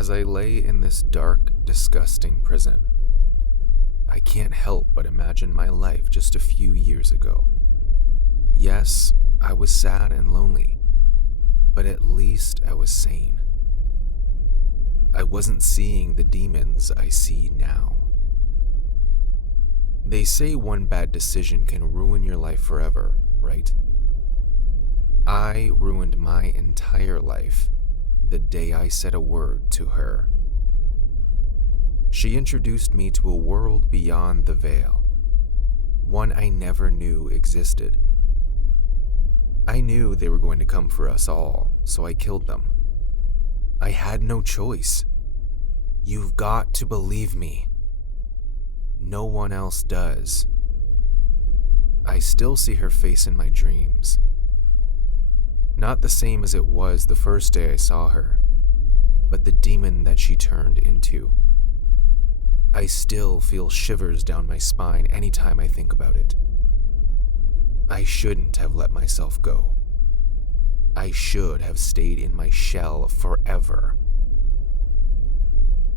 As I lay in this dark, disgusting prison, I can't help but imagine my life just a few years ago. Yes, I was sad and lonely, but at least I was sane. I wasn't seeing the demons I see now. They say one bad decision can ruin your life forever, right? I ruined my entire life the day I said a word to her. She introduced me to a world beyond the veil, one I never knew existed. I knew they were going to come for us all, so I killed them. I had no choice. You've got to believe me. No one else does. I still see her face in my dreams. Not the same as it was the first day I saw her, but the demon that she turned into. I still feel shivers down my spine anytime I think about it. I shouldn't have let myself go. I should have stayed in my shell forever.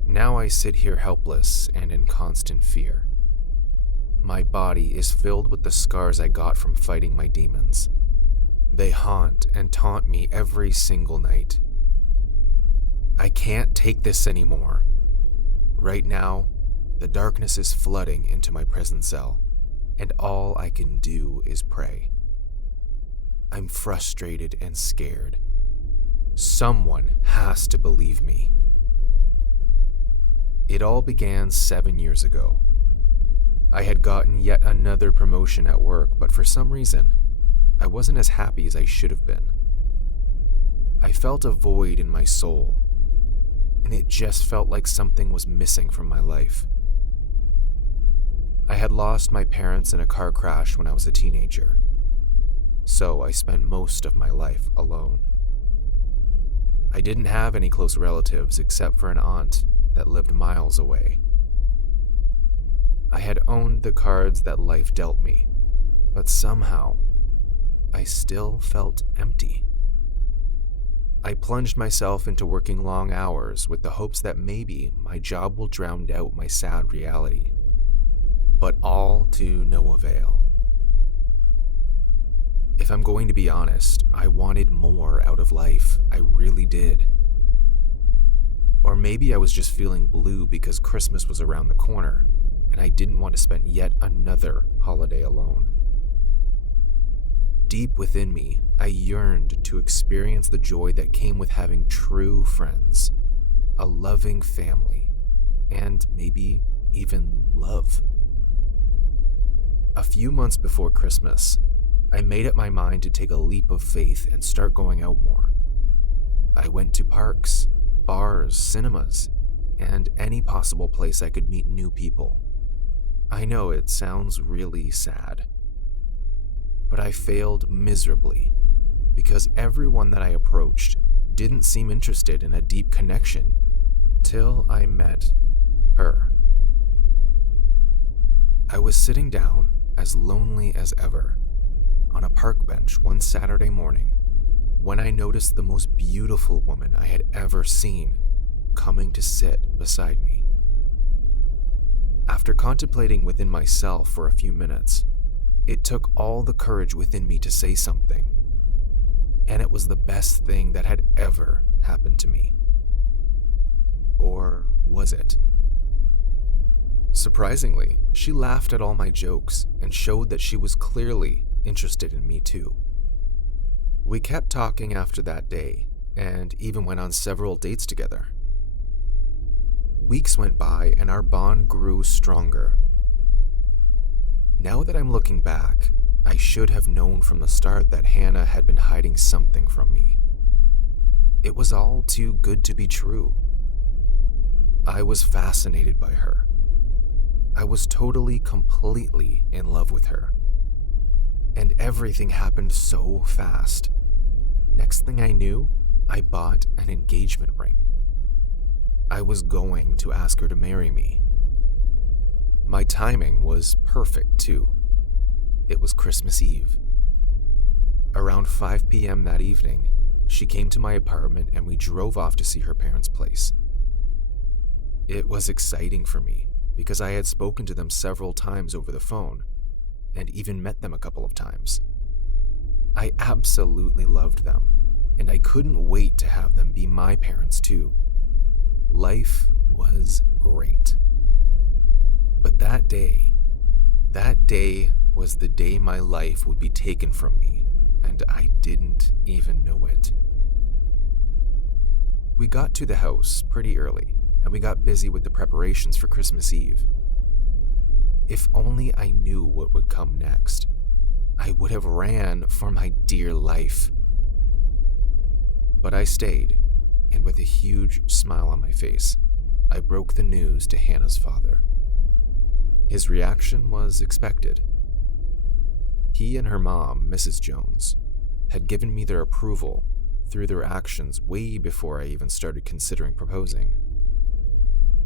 Now I sit here helpless and in constant fear. My body is filled with the scars I got from fighting my demons. They haunt and taunt me every single night. I can't take this anymore. Right now, the darkness is flooding into my prison cell, and all I can do is pray. I'm frustrated and scared. Someone has to believe me. It all began 7 years ago. I had gotten yet another promotion at work, but for some reason, I wasn't as happy as I should have been. I felt a void in my soul, and it just felt like something was missing from my life. I had lost my parents in a car crash when I was a teenager, so I spent most of my life alone. I didn't have any close relatives except for an aunt that lived miles away. I had owned the cards that life dealt me, but somehow, I still felt empty. I plunged myself into working long hours with the hopes that maybe my job will drown out my sad reality, but all to no avail. If I'm going to be honest, I wanted more out of life. I really did. Or maybe I was just feeling blue because Christmas was around the corner, and I didn't want to spend yet another holiday alone. Deep within me, I yearned to experience the joy that came with having true friends, a loving family, and maybe even love. A few months before Christmas, I made up my mind to take a leap of faith and start going out more. I went to parks, bars, cinemas, and any possible place I could meet new people. I know it sounds really sad, but I failed miserably because everyone that I approached didn't seem interested in a deep connection till I met her. I was sitting down, as lonely as ever, on a park bench one Saturday morning when I noticed the most beautiful woman I had ever seen coming to sit beside me. After contemplating within myself for a few minutes, it took all the courage within me to say something, and it was the best thing that had ever happened to me. Or was it? Surprisingly, she laughed at all my jokes and showed that she was clearly interested in me too. We kept talking after that day, and even went on several dates together. Weeks went by and our bond grew stronger. Now that I'm looking back, I should have known from the start that Hannah had been hiding something from me. It was all too good to be true. I was fascinated by her. I was totally, completely in love with her. And everything happened so fast. Next thing I knew, I bought an engagement ring. I was going to ask her to marry me. My timing was perfect, too. It was Christmas Eve. Around 5 p.m. that evening, she came to my apartment and we drove off to see her parents' place. It was exciting for me because I had spoken to them several times over the phone and even met them a couple of times. I absolutely loved them, and I couldn't wait to have them be my parents too. Life was great. But that day was the day my life would be taken from me, and I didn't even know it. We got to the house pretty early, and we got busy with the preparations for Christmas Eve. If only I knew what would come next, I would have ran for my dear life. But I stayed, and with a huge smile on my face, I broke the news to Hannah's father. His reaction was expected. He and her mom, Mrs. Jones, had given me their approval through their actions way before I even started considering proposing.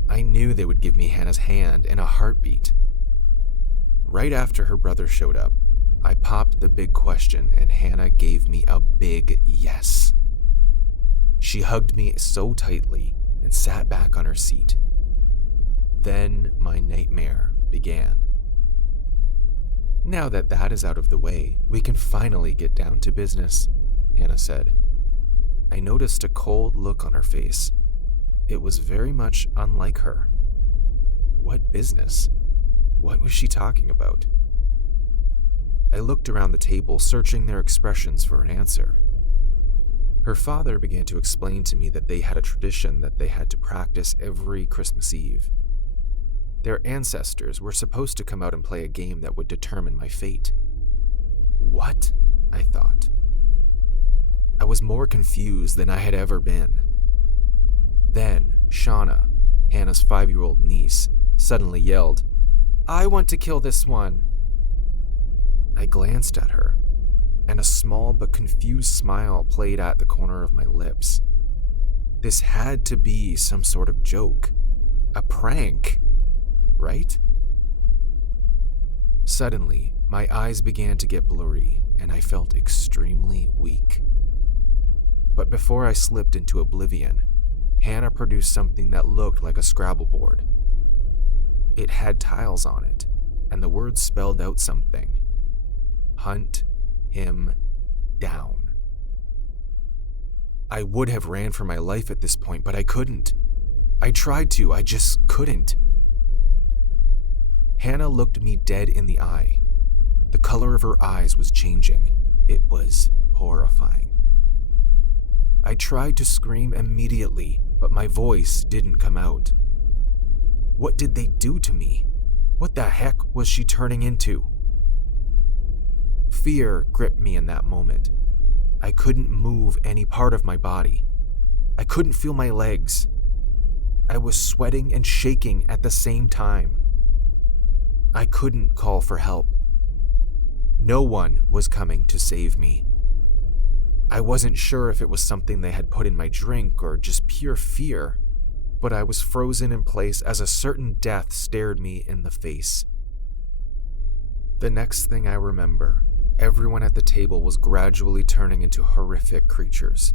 I knew they would give me Hannah's hand in a heartbeat. Right after her brother showed up, I popped the big question and Hannah gave me a big yes. She hugged me so tightly and sat back on her seat. Then my nightmare began. Now that is out of the way, we can finally get down to business, Hannah said. I noticed a cold look on her face. It was very much unlike her. What business? What was she talking about? I looked around the table, searching their expressions for an answer. Her father began to explain to me that they had a tradition that they had to practice every Christmas Eve. Their ancestors were supposed to come out and play a game that would determine my fate. What? I thought. I was more confused than I had ever been. Then, Shauna, Hannah's 5-year-old niece, suddenly yelled, "I want to kill this one." I glanced at her, and a small but confused smile played at the corner of my lips. This had to be some sort of joke, a prank, right? Suddenly, my eyes began to get blurry, and I felt extremely weak. But before I slipped into oblivion, Hannah produced something that looked like a Scrabble board. It had tiles on it, and the words spelled out something. Hunt him down. I would have ran for my life at this point, but I couldn't. I tried to, I just couldn't. Hannah looked me dead in the eye. The color of her eyes was changing. It was horrifying. I tried to scream immediately, but my voice didn't come out. What did they do to me? What the heck was she turning into? Fear gripped me in that moment. I couldn't move any part of my body. I couldn't feel my legs. I was sweating and shaking at the same time. I couldn't call for help. No one was coming to save me. I wasn't sure if it was something they had put in my drink or just pure fear, but I was frozen in place as a certain death stared me in the face. The next thing I remember, everyone at the table was gradually turning into horrific creatures.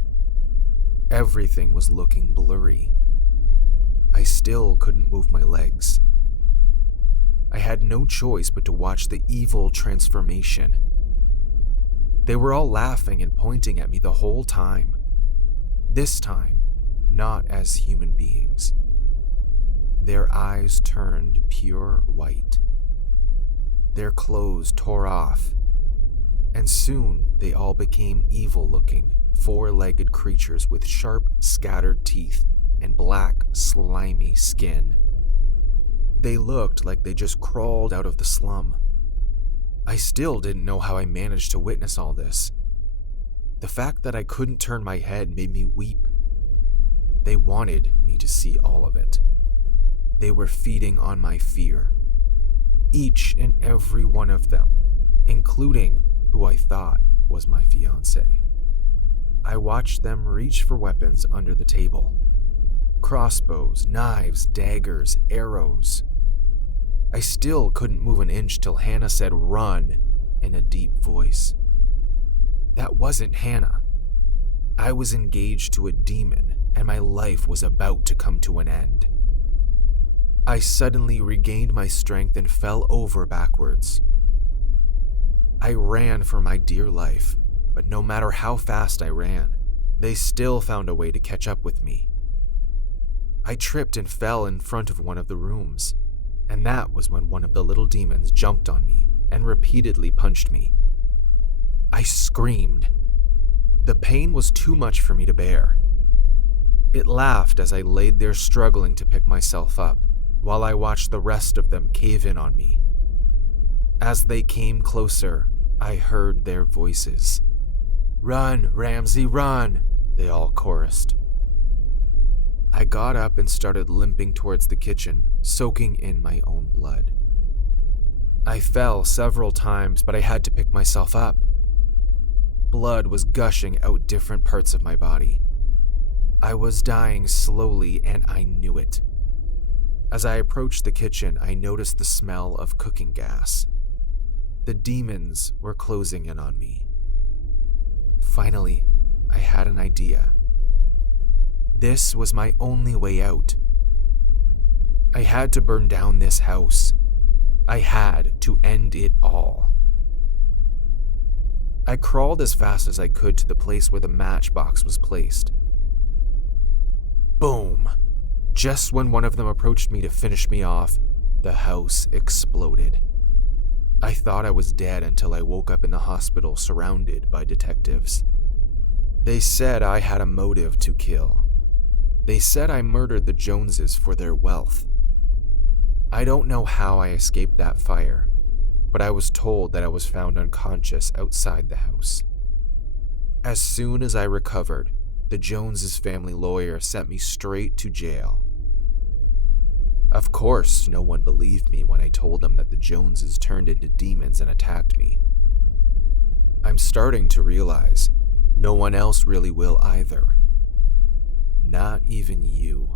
Everything was looking blurry. I still couldn't move my legs. I had no choice but to watch the evil transformation. They were all laughing and pointing at me the whole time. This time, not as human beings. Their eyes turned pure white. Their clothes tore off, and soon they all became evil-looking, 4-legged creatures with sharp, scattered teeth and black, slimy skin. They looked like they just crawled out of the slum. I still didn't know how I managed to witness all this. The fact that I couldn't turn my head made me weep. They wanted me to see all of it. They were feeding on my fear. Each and every one of them, including who I thought was my fiancé. I watched them reach for weapons under the table. Crossbows, knives, daggers, arrows. I still couldn't move an inch till Hannah said "run" in a deep voice. That wasn't Hannah. I was engaged to a demon, and my life was about to come to an end. I suddenly regained my strength and fell over backwards. I ran for my dear life, but no matter how fast I ran, they still found a way to catch up with me. I tripped and fell in front of one of the rooms, and that was when one of the little demons jumped on me and repeatedly punched me. I screamed. The pain was too much for me to bear. It laughed as I laid there struggling to pick myself up, while I watched the rest of them cave in on me. As they came closer, I heard their voices. "Run, Ramsey, run!" they all chorused. I got up and started limping towards the kitchen, soaking in my own blood. I fell several times, but I had to pick myself up. Blood was gushing out different parts of my body. I was dying slowly, and I knew it. As I approached the kitchen, I noticed the smell of cooking gas. The demons were closing in on me. Finally, I had an idea. This was my only way out. I had to burn down this house. I had to end it all. I crawled as fast as I could to the place where the matchbox was placed. Boom! Just when one of them approached me to finish me off, the house exploded. I thought I was dead until I woke up in the hospital surrounded by detectives. They said I had a motive to kill. They said I murdered the Joneses for their wealth. I don't know how I escaped that fire, but I was told that I was found unconscious outside the house. As soon as I recovered, the Joneses' family lawyer sent me straight to jail. Of course, no one believed me when I told them that the Joneses turned into demons and attacked me. I'm starting to realize no one else really will either. Not even you.